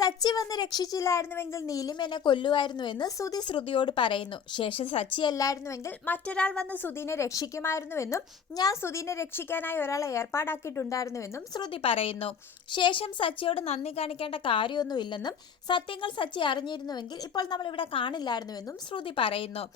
സച്ചി വന്ന് രക്ഷിച്ചില്ലായിരുന്നുവെങ്കിൽ നീലിമേനെ എന്നെ കൊല്ലുമായിരുന്നുവെന്ന് സുധി ശ്രുതിയോട് പറയുന്നു. ശേഷം സച്ചി അല്ലായിരുന്നുവെങ്കിൽ മറ്റൊരാൾ വന്ന് സുധീനെ രക്ഷിക്കുമായിരുന്നുവെന്നും ഞാൻ സുധീനെ രക്ഷിക്കാനായി ഒരാളെ ഏർപ്പാടാക്കിയിട്ടുണ്ടായിരുന്നുവെന്നും ശ്രുതി പറയുന്നു. ശേഷം സച്ചിയോട് നന്ദി കാണിക്കേണ്ട കാര്യമൊന്നുമില്ലെന്നും സത്യങ്ങൾ സച്ചി അറിഞ്ഞിരുന്നുവെങ്കിൽ ഇപ്പോൾ നമ്മൾ ഇവിടെ കാണില്ലായിരുന്നുവെന്നും ശ്രുതി പറയുന്നു.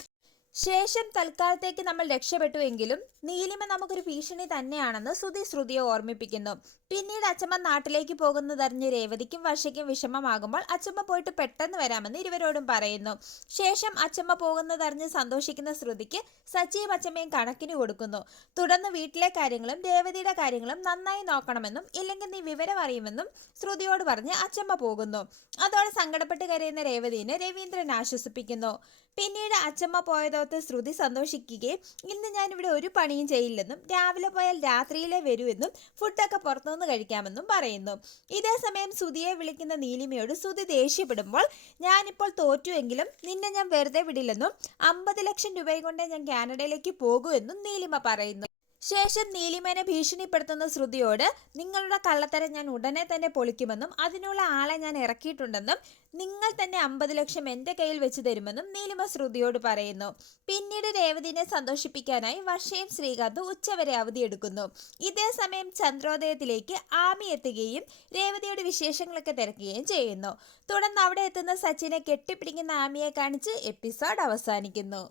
ശേഷം തൽക്കാലത്തേക്ക് നമ്മൾ രക്ഷപ്പെട്ടുവെങ്കിലും നീലിമ നമുക്കൊരു ഭീഷണി തന്നെയാണെന്ന് ശ്രുതി ശ്രുതിയെ ഓർമ്മിപ്പിക്കുന്നു. പിന്നീട് അച്ചമ്മ നാട്ടിലേക്ക് പോകുന്നതറിഞ്ഞ് രേവതിക്കും വർഷയ്ക്കും വിഷമമാകുമ്പോൾ അച്ചമ്മ പോയിട്ട് പെട്ടെന്ന് വരാമെന്ന് ഇരുവരോടും പറയുന്നു. ശേഷം അച്ചമ്മ പോകുന്നതറിഞ്ഞ് സന്തോഷിക്കുന്ന ശ്രുതിക്ക് സച്ചിയും അച്ചമ്മയും കണക്കിന് കൊടുക്കുന്നു. തുടർന്ന് വീട്ടിലെ കാര്യങ്ങളും രേവതിയുടെ കാര്യങ്ങളും നന്നായി നോക്കണമെന്നും ഇല്ലെങ്കിൽ നീ വിവരം അറിയുമെന്നും ശ്രുതിയോട് പറഞ്ഞ് അച്ചമ്മ പോകുന്നു. അതോടെ സങ്കടപ്പെട്ട് കരയുന്ന രേവതിനെ രവീന്ദ്രൻ ആശ്വസിപ്പിക്കുന്നു. പിന്നീട് അച്ചമ്മ പോയതോത്ത് ശ്രുതി സന്തോഷിക്കുകയും ഇന്ന് ഞാനിവിടെ ഒരു പണിയും ചെയ്യില്ലെന്നും രാവിലെ പോയാൽ രാത്രിയിലേ വരുമെന്നും ഫുഡൊക്കെ പുറത്തുനിന്ന് കഴിക്കാമെന്നും പറയുന്നു. ഇതേ സമയം സുധിയെ വിളിക്കുന്ന നീലിമയോട് സുധി ദേഷ്യപ്പെടുമ്പോൾ ഞാനിപ്പോൾ തോറ്റുവെങ്കിലും നിന്നെ ഞാൻ വെറുതെ വിടില്ലെന്നും അമ്പത് ലക്ഷം രൂപയും കൊണ്ടേ ഞാൻ കാനഡയിലേക്ക് പോകൂ എന്നും നീലിമ പറയുന്നു. ശേഷം നീലിമേനെ ഭീഷണിപ്പെടുത്തുന്ന ശ്രുതിയോട് നിങ്ങളുടെ കള്ളത്തരം ഞാൻ ഉടനെ തന്നെ പൊളിക്കുമെന്നും അതിനുള്ള ആളെ ഞാൻ ഇറക്കിയിട്ടുണ്ടെന്നും നിങ്ങൾ തന്നെ അമ്പത് ലക്ഷം എന്റെ കയ്യിൽ വെച്ച് തരുമെന്നും നീലിമ ശ്രുതിയോട് പറയുന്നു. പിന്നീട് രേവതിനെ സന്തോഷിപ്പിക്കാനായി വർഷയും ശ്രീകാന്ത് ഉച്ചവരെ അവധിയെടുക്കുന്നു ഇതേ സമയം ചന്ദ്രോദയത്തിലേക്ക് ആമി എത്തുകയും രേവതിയുടെ വിശേഷങ്ങളൊക്കെ തിരക്കുകയും ചെയ്യുന്നു. തുടർന്ന് അവിടെ എത്തുന്ന സച്ചിനെ കെട്ടിപ്പിടിക്കുന്ന ആമിയെ കാണിച്ച് എപ്പിസോഡ് അവസാനിക്കുന്നു.